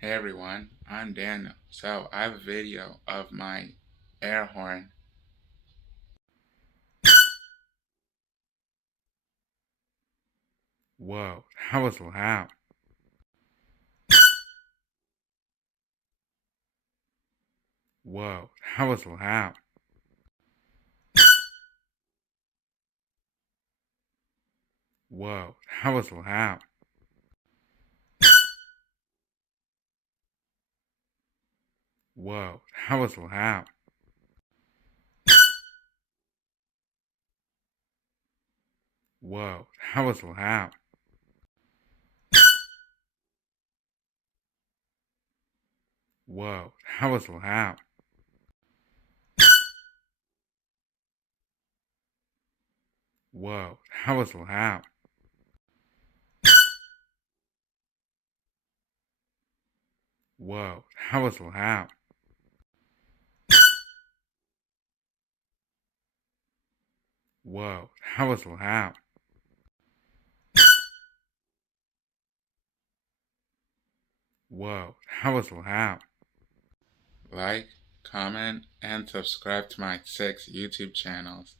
Hey everyone, I'm Daniel. So I have a video of my air horn. Whoa, that was loud. Whoa, that was loud. Whoa, that was loud. Whoa, that was loud. Whoa, that was loud. Whoa, that was loud. Whoa, that was loud. Whoa, that was loud. Whoa, that was loud. Whoa, that was loud. Like, comment, and subscribe to my 6 YouTube channels.